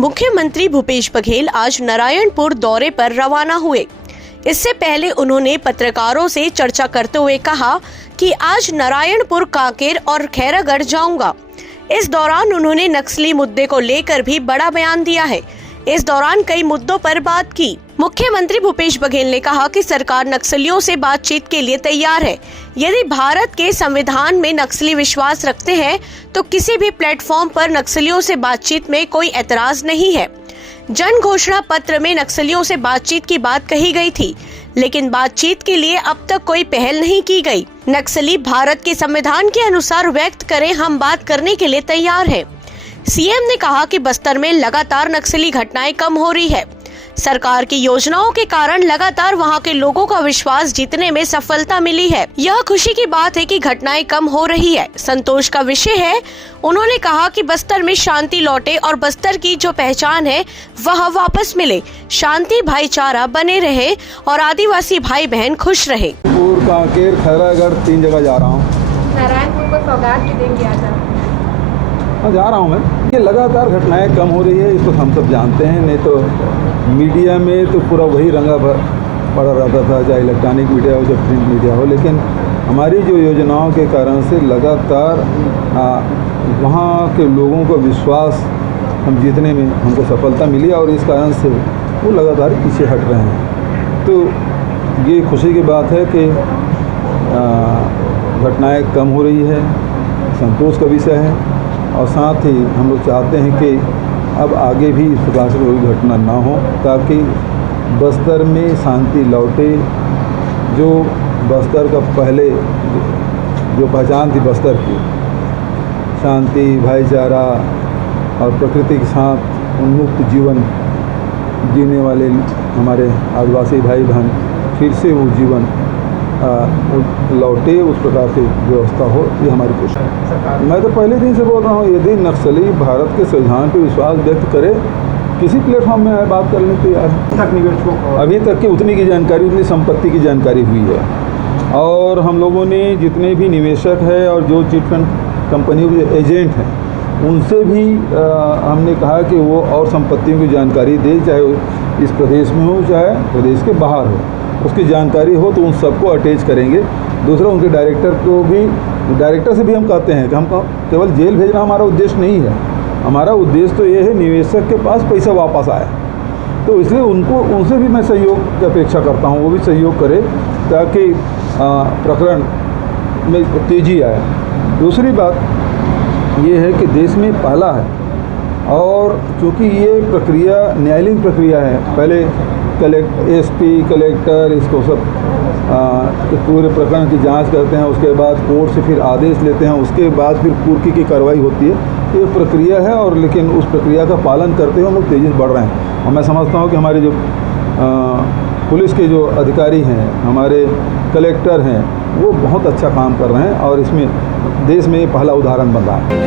मुख्यमंत्री भूपेश बघेल आज नारायणपुर दौरे पर रवाना हुए। इससे पहले उन्होंने पत्रकारों से चर्चा करते हुए कहा कि आज नारायणपुर, कांकेर और खैरागढ़ जाऊंगा। इस दौरान उन्होंने नक्सली मुद्दे को लेकर भी बड़ा बयान दिया है। इस दौरान कई मुद्दों पर बात की। मुख्यमंत्री भूपेश बघेल ने कहा कि सरकार नक्सलियों से बातचीत के लिए तैयार है। यदि भारत के संविधान में नक्सली विश्वास रखते हैं तो किसी भी प्लेटफॉर्म पर नक्सलियों से बातचीत में कोई एतराज नहीं है। जन घोषणा पत्र में नक्सलियों से बातचीत की बात कही गई थी, लेकिन बातचीत के लिए अब तक कोई पहल नहीं की गई। नक्सली भारत के संविधान के अनुसार व्यक्त करें, हम बात करने के लिए तैयार है। सीएम ने कहा कि बस्तर में लगातार नक्सली घटनाएं कम हो रही है। सरकार की योजनाओं के कारण लगातार वहां के लोगों का विश्वास जीतने में सफलता मिली है। यह खुशी की बात है कि घटनाएं कम हो रही है, संतोष का विषय है। उन्होंने कहा कि बस्तर में शांति लौटे और बस्तर की जो पहचान है वह वापस मिले, शांति भाईचारा बने रहे और आदिवासी भाई बहन खुश रहे। कांकेर, खैरागढ़ 3 जगह जा रहा हूँ। नारायणपुर को सौगात भी देंगे आज? जा रहा हूँ मैं। ये लगातार घटनाएं कम हो रही है, इसको हम सब जानते हैं। नहीं तो मीडिया में तो पूरा वही रंगा पड़ा रहता था, चाहे इलेक्ट्रॉनिक मीडिया हो, चाहे प्रिंट मीडिया हो। लेकिन हमारी जो योजनाओं के कारण से लगातार वहाँ के लोगों का विश्वास हम जीतने में हमको सफलता मिली और इस कारण से वो लगातार पीछे हट रहे हैं। तो ये खुशी की बात है कि घटनाएं कम हो रही है, संतोष का विषय है। और साथ ही हम लोग चाहते हैं कि अब आगे भी इस प्रकार से कोई घटना ना हो, ताकि बस्तर में शांति लौटे। जो बस्तर का पहले जो पहचान थी बस्तर की, शांति, भाईचारा और प्रकृति के साथ उन्मुक्त जीवन जीने वाले हमारे आदिवासी भाई बहन फिर से वो जीवन लौटे, उस प्रकार से व्यवस्था हो, ये हमारी कोशिश है। मैं तो पहले दिन से बोल रहा हूँ, यदि नक्सली भारत के संविधान पर विश्वास व्यक्त करे, किसी प्लेटफॉर्म में बात करने को तैयार है। अभी तक की उतनी की जानकारी, उतनी संपत्ति की जानकारी हुई है। और हम लोगों ने जितने भी निवेशक है और जो चिट फंड कंपनियों के एजेंट हैं, उनसे भी हमने कहा कि वो और संपत्तियों की जानकारी दे, चाहे इस प्रदेश में हो चाहे प्रदेश के बाहर हो, उसकी जानकारी हो तो उन सबको अटैच करेंगे। दूसरा, उनके डायरेक्टर को भी, डायरेक्टर से भी हम कहते हैं कि हम केवल जेल भेजना हमारा उद्देश्य नहीं है। हमारा उद्देश्य तो ये है निवेशक के पास पैसा वापस आए। तो इसलिए उनसे भी मैं सहयोग की अपेक्षा करता हूँ, वो भी सहयोग करे ताकि प्रकरण में तेज़ी आए। दूसरी बात ये है कि देश में पहला है, और चूँकि ये प्रक्रिया न्यायालयीन प्रक्रिया है, पहले एसपी, कलेक्टर इसको सब पूरे प्रकरण की जांच करते हैं, उसके बाद कोर्ट से फिर आदेश लेते हैं, उसके बाद फिर कुर्की की कार्रवाई होती है। ये प्रक्रिया है, और लेकिन उस प्रक्रिया का पालन करते हुए हम लोग तेज़ी से बढ़ रहे हैं। और मैं समझता हूँ कि हमारे जो पुलिस के जो अधिकारी हैं, हमारे कलेक्टर हैं, वो बहुत अच्छा काम कर रहे हैं और इसमें देश में पहला उदाहरण बन रहा है।